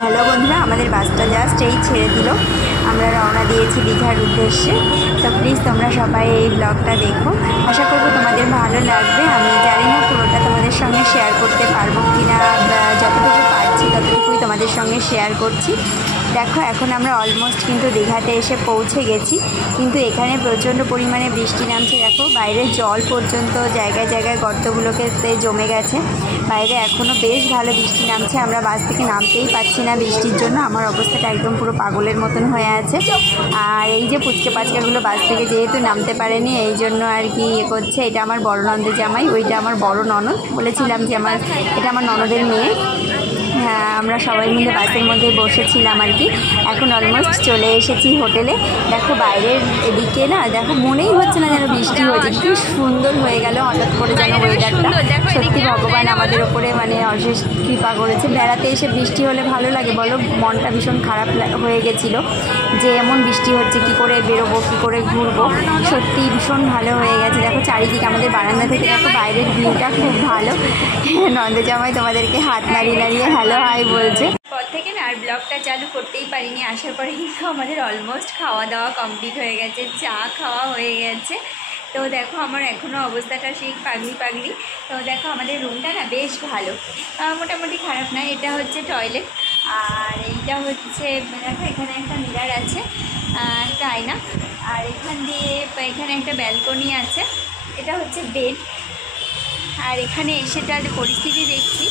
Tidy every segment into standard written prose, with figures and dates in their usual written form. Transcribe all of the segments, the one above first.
Hello বন্ধুরা, আমাদের বাসটা জাস্ট এই ছেড়ে দিল। আমরা রওনা দিয়েছি দীঘার উদ্দেশ্যে। তো প্লিজ তোমরা সবাই এই ব্লগটা দেখো, আশা করবো তোমাদের ভালো লাগবে। আমি জানি না পুরোটা তোমাদের সঙ্গে শেয়ার করতে পারবো কি না, যতটুকু পারছি ততটুকুই তোমাদের সঙ্গে শেয়ার করছি। দেখো, এখন আমরা অলমোস্ট কিন্তু দীঘাতে এসে পৌঁছে গেছি, কিন্তু এখানে প্রচণ্ড পরিমাণে বৃষ্টি নামছে। দেখো বাইরে জল পর্যন্ত জায়গায় জায়গায় গর্তগুলোকে জমে গেছে। বাইরে এখনও বেশ ভালো বৃষ্টি নামছে, আমরা বাস থেকে নামতেই পারছি না বৃষ্টির জন্য। আমার অবস্থাটা একদম পুরো পাগলের মতন হয়ে আছে। আর এই যে পুচকে পাচকাগুলো বাস থেকে যেহেতু নামতে পারেনি, এই জন্য আর কি ইয়ে করছে। এটা আমার বড় ননদের জামাই, ওইটা আমার বড় ননদ। বলেছিলাম যে এটা আমার ননদের মেয়ে। হ্যাঁ, আমরা সবাই মিলে বাসের মধ্যে বসেছিলাম আর কি। এখন অলমোস্ট চলে এসেছি হোটেলে। দেখো বাইরের এদিকে না, দেখো মনেই হচ্ছে না যেন বৃষ্টি হয়েছে। কি সুন্দর হয়ে গেল হঠাৎ করে যেন ওয়েদারটা। সত্যি ভগবান আমাদের ওপরে অশেষ কৃপা করেছে। বেড়াতে এসে বৃষ্টি হলে ভালো লাগে বলো? মনটা ভীষণ খারাপ হয়ে গেছিলো যে এমন বৃষ্টি হচ্ছে, কি করে বেরোবো, কি করে ঘুরবো। সত্যি ভীষণ ভালো হয়ে গেছে। দেখো চারিদিকে আমাদের বারান্দা থেকে দেখো বাইরের ভিউটা খুব ভালো। নন্দে জামাই তোমাদেরকে হাত নাড়িয়ে নাড়িয়ে হ্যালো হাই বলছে। পর থেকে না আর ব্লগটা চালু করতেই পারিনি। আসার পরে কিন্তু আমাদের অলমোস্ট খাওয়া দাওয়া কমপ্লিট হয়ে গেছে, চা খাওয়া হয়ে গেছে। তো দেখো আমার এখনও অবস্থাটা সেই পাগলি পাগলি। তো দেখো আমাদের রুমটা না বেশ ভালো, মোটামুটি খারাপ না। এটা হচ্ছে টয়লেট, আর এইটা হচ্ছে দেখো এখানে একটা মিরার আছে, একটা আয়না, আর এখানে একটা ব্যালকনি আছে। এটা হচ্ছে বেড। আর এখানে এসে যা পরিস্থিতি দেখছি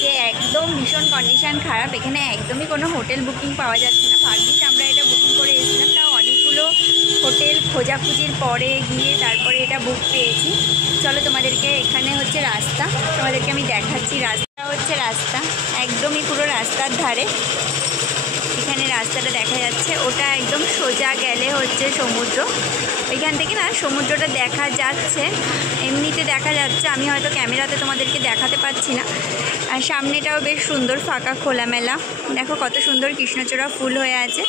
যে একদম ভীষণ কন্ডিশান খারাপ। এখানে একদমই কোনো হোটেল বুকিং পাওয়া যাচ্ছে না। ভাগ্যিস আমরা এটা বুকিং করে এসেছিলাম, তাও অনেকগুলো হোটেল খোঁজাখুঁজির পরে গিয়ে তারপরে এটা বুক পেয়েছি। চলো তোমাদেরকে, এখানে হচ্ছে রাস্তা, তোমাদেরকে আমি দেখাচ্ছি। রাস্তা একদমই পুরো রাস্তার ধারে। এখানে রাস্তাটা দেখা যাচ্ছে, ওটা একদম সোজা গেলে হচ্ছে সমুদ্র। ওইখান থেকে না সমুদ্রটা দেখা যাচ্ছে, এমনিতে দেখা যাচ্ছে। আমি হয়তো ক্যামেরাতে তোমাদেরকে দেখাতে পারছি না। আর সামনেটাও বেশ সুন্দর, ফাঁকা খোলামেলা। দেখো কত সুন্দর কৃষ্ণচূড়া ফুল হয়ে আছে,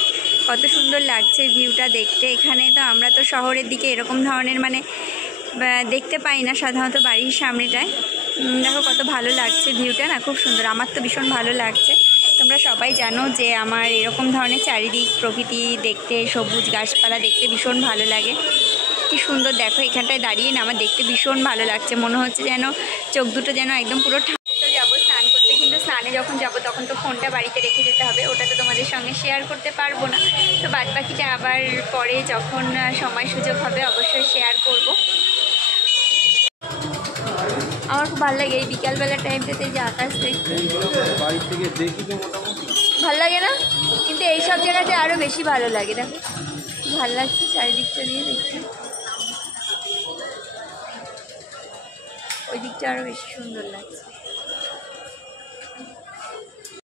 কত সুন্দর লাগছে ভিউটা দেখতে। এখানে তো আমরা তো শহরের দিকে এরকম ধরনের দেখতে পাই না সাধারণত বাড়ির সামনেটায়। দেখো কত ভালো লাগছে ভিউটা না, খুব সুন্দর। আমার তো ভীষণ ভালো লাগছে। তোমরা সবাই জানো যে আমার এরকম ধরনের চারিদিক প্রকৃতি দেখতে, সবুজ গাছপালা দেখতে ভীষণ ভালো লাগে। কি সুন্দর দেখো, এখানটায় দাঁড়িয়ে না আমার দেখতে ভীষণ ভালো লাগছে। মনে হচ্ছে যেন চোখ দুটো যেন একদম পুরো ঠান্ডা। যাবো স্নান করতে, কিন্তু স্নানে যখন যাবো তখন তো ফোনটা বাড়িতে রেখে যেতে হবে, ওটা তো তোমাদের সঙ্গে শেয়ার করতে পারবো না। তো বাদ বাকিটা আবার পরে যখন সময় সুযোগ হবে অবশ্যই শেয়ার করব। আমার খুব ভালো লাগে এই বিকালবেলা টাইমটাতে যে আকাশ দেখতে। ভালো লাগে না, কিন্তু এইসব জায়গাতে আরও বেশি ভালো লাগে। দেখো ভালো লাগছে চারিদিকটা দিয়ে দেখতে, ওই দিকটা আরও বেশি সুন্দর লাগছে।